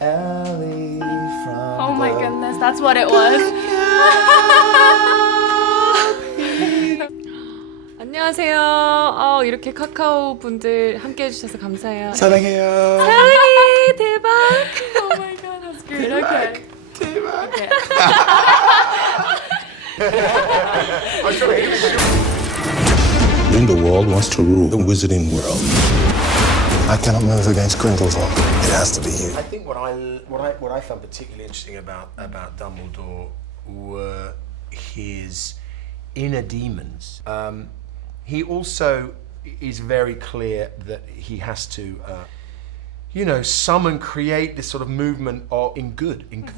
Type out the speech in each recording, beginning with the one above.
alley from Oh my goodness, that's what it was. 안녕하세요. 이렇게 카카오 분들 함께 해주셔서 감사해요. 사랑해요. 사랑해, 대박. Oh my god, that's great. Okay. 대박. Okay. Grindelwald wants to rule the wizarding world. I cannot move against Grindelwald. It has to be you. I think what I found particularly interesting about Dumbledore were his inner demons. He also is very clear that he has to, summon, create this sort of movement for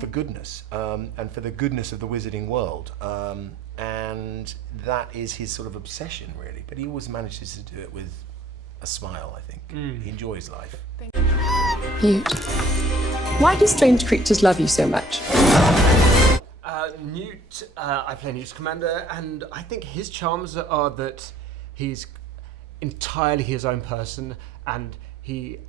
goodness, and for the goodness of the wizarding world. And that is his sort of obsession, really. But he always manages to do it with a smile, I think. He enjoys life. Newt, why do strange creatures love you so much? Newt, I play Newt's commander, and I think his charms are that he's entirely his own person, and he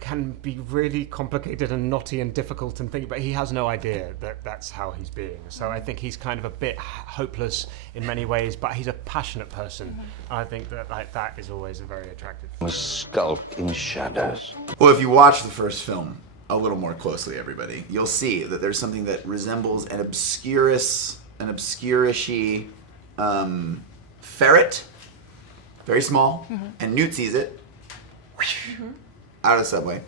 can be really complicated and knotty and difficult and things, but he has no idea that that's how he's being. So I think he's kind of a bit hopeless in many ways, but he's a passionate person. I think that that is always a very attractive. Skulk in shadows. Well, if you watch the first film a little more closely, everybody, you'll see that there's something that resembles an obscure-ishy ferret, very small, and Newt sees it out of the subway.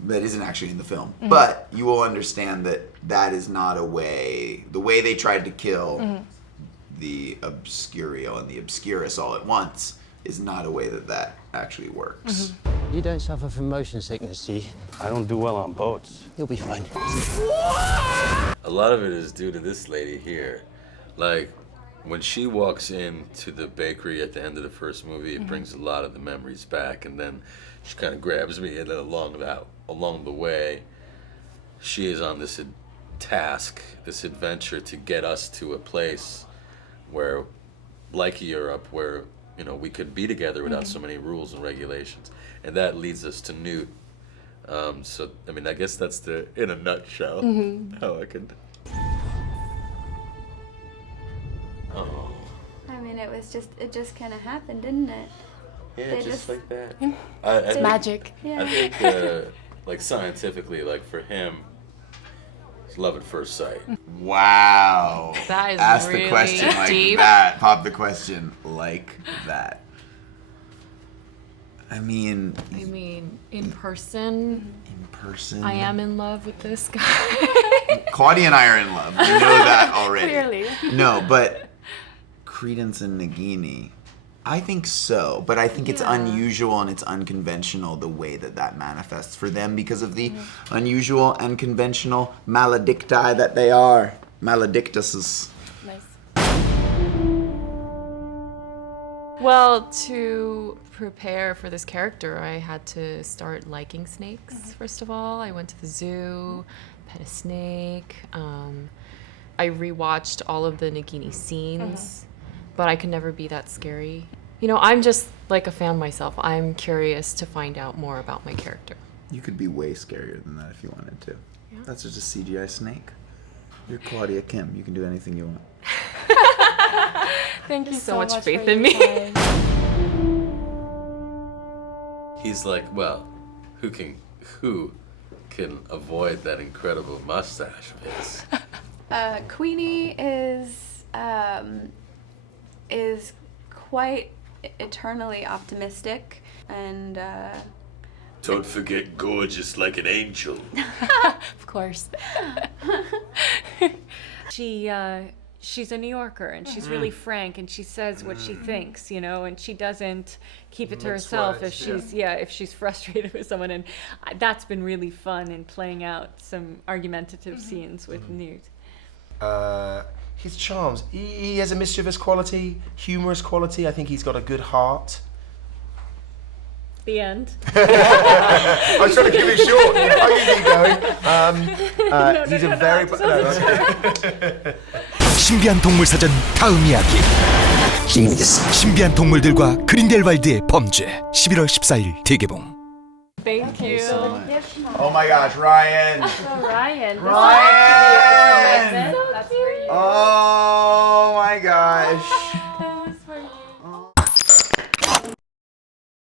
That isn't actually in the film, but you will understand that that is not a way. The way they tried to kill the Obscurio and the Obscurus all at once is not a way that actually works. You don't suffer from motion sickness, do you? I don't do well on boats. You'll be fine. A lot of it is due to this lady here. Like, when she walks into the bakery at the end of the first movie, it brings a lot of the memories back, and then she kind of grabs me, and then along the way, she is on this task, this adventure to get us to a place where, like Europe, where we could be together without so many rules and regulations, and that leads us to Newt. So I mean, I guess that's in a nutshell how I could. Oh. I mean, it just kind of happened, didn't it? Yeah, just like that. It's magic. Yeah. I think, like scientifically, like for him, it's love at first sight. Wow. That is Ask really the question like deep. that. Pop the question like that. I mean, in person, I am in love with this guy. Claudia and I are in love. We know that already. Clearly. No, but Credence and Nagini, I think so. But I think it's unusual and it's unconventional the way that manifests for them because of the unusual and conventional maledicti that they are. Maledictuses. Nice. Well, to prepare for this character, I had to start liking snakes, first of all. I went to the zoo, pet a snake. I rewatched all of the Nagini scenes, but I could never be that scary. I'm just like a fan myself. I'm curious to find out more about my character. You could be way scarier than that if you wanted to. Yeah. That's just a CGI snake. You're Claudia Kim. You can do anything you want. Thank you so much for faith your in me. time. He's like, well, who can avoid that incredible mustache of his? Queenie is quite eternally optimistic, and Don't forget gorgeous like an angel. Of course. She's a New Yorker, and she's really frank, and she says what she thinks, and she doesn't keep it to herself if she's frustrated with someone, and that's been really fun in playing out some argumentative scenes with Newt. His charms. He has a mischievous quality, humorous quality. I think he's got a good heart. The end. I was trying to keep it short. I can keep going. He's a very. 신비한 동물 사전 다음 이야기. 신비한 동물들과 그린델왈드의 범죄. 11월 14일 대개봉. Thank you. so much. Oh my gosh, Ryan. So Ryan. This Ryan! is actually a magnet. That's for you. Oh my gosh.